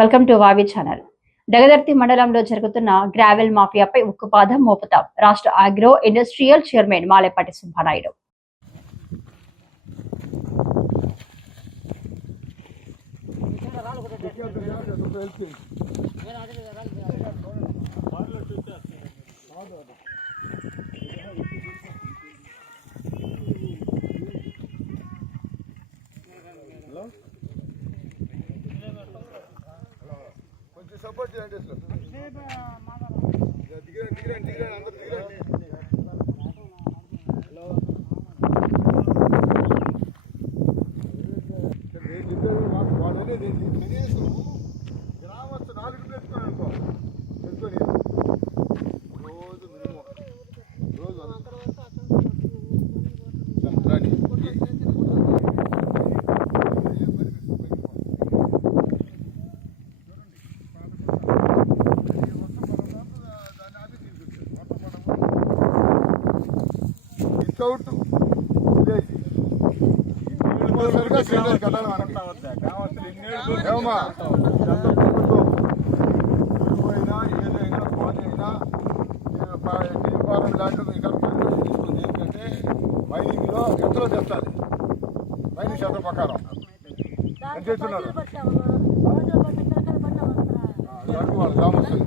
Welcome to వావి channel. Dagadarthi మండలంలో జరుగుతున్న గ్రావెల్ మాఫియాపై ఉక్కుపాదం మోపుతాం రాష్ట్ర agro industrial chairman Malepati Subba Naidu. Support చేయండి సార్. దిగండి అందరూ దిగండి. హలో నేను చెప్పేది మాకు వాళ్ళనే కనీసం గ్రామస్తు 4 పెట్టుకోని అనుకో పెట్టుకొని రోజు మినిమం రోజు రాని అవుట్ విదేశీ కట్టాలి మనకి ఏమమ్మా అయినా ఏదైనా ఫోన్ అయినా ఫారం లాంటి ఇక్కడ పర్మిషన్ తీసుకుంది. ఎందుకంటే మైనింగ్లో ఎంతలో తెస్తాలి మైనింగ్ శాతం ప్రకారం ఎంత చేస్తున్నారు వాళ్ళు గ్రామస్తులు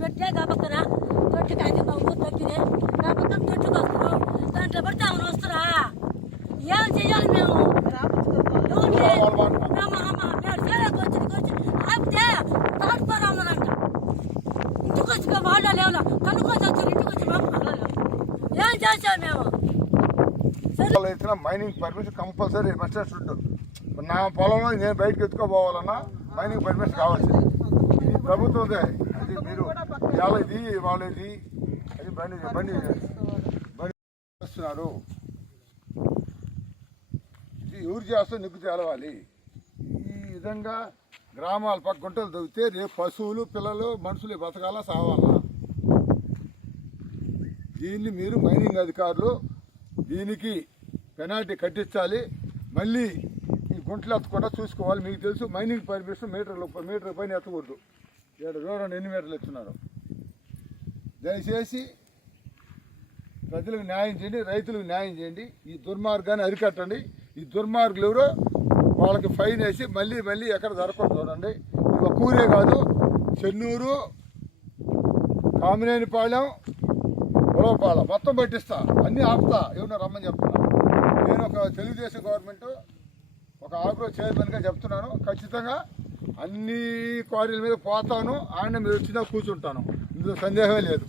పెట్టే కాబోతున్నా తొట్టికి అది మా ఊరు తగ్గితే కాకపోతే తొట్టుకు వస్తున్నాం దాంట్లో పడితే ఆమెను వస్తురా ఏం చెయ్యాలి మేము ఆపితే తాడుకోరామనంట ఇంటికి వచ్చి వాళ్ళ లేవులా కనుక్కోసి వచ్చారు ఇంటికి వచ్చి మాకు ఏం చేసాం మేము ఇచ్చిన మైనింగ్ పర్మిషన్ కంపల్సరీ మస్టర్స్ ఉంటుంది. నా పొలంలో నేను బయటకు ఎత్తుకోపోవాలన్నా మైనింగ్ పర్మిషన్ కావాల్సింది. ఇది ప్రభుత్వందే. అది మీరు ఇది వాళ్ళది అది బండి బండి బండి చేస్తున్నారు. ఇది ఎవరు చేస్తే నిగ్గు తేలవాలి. ఈ విధంగా గ్రామాల పక్క గుంటలు తవ్వితే రేపు పశువులు పిల్లలు మనుషులు బతకాలా సావాలా. దీన్ని మీరు మైనింగ్ అధికారులు దీనికి పెనాల్టీ కట్టించాలి. మళ్ళీ ఈ గుంటలు ఎత్తకుండా చూసుకోవాలి. మీకు తెలుసు మైనింగ్ పర్మిషన్ మీటర్ పైన ఎత్తకూడదు. 7 దూరం ఎన్ని మీటర్లు ఇస్తున్నారు. దయచేసి ప్రజలకు న్యాయం చేయండి, రైతులకు న్యాయం చేయండి. ఈ దుర్మార్గాన్ని అరికట్టండి. ఈ దుర్మార్గులు ఎవరో వాళ్ళకి ఫైన్ వేసి మళ్ళీ ఎక్కడ జరగకూడదు చూడండి. ఇది ఒక ఊరే కాదు, చెన్నూరు, కామినేనిపాళెం, ఉలవపాళెం మొత్తం పట్టిస్తా, అన్నీ ఆపుతా. ఎవరన్నా రమ్మని చెప్తున్నా. నేను ఒక తెలుగుదేశం గవర్నమెంట్ ఒక ఆగ్రో చైర్మన్గా చెప్తున్నాను. ఖచ్చితంగా అన్ని క్వారీల మీద పోతాను. ఆయన మీరు వచ్చినా కూర్చుంటాను. ఇందులో సందేహమే లేదు.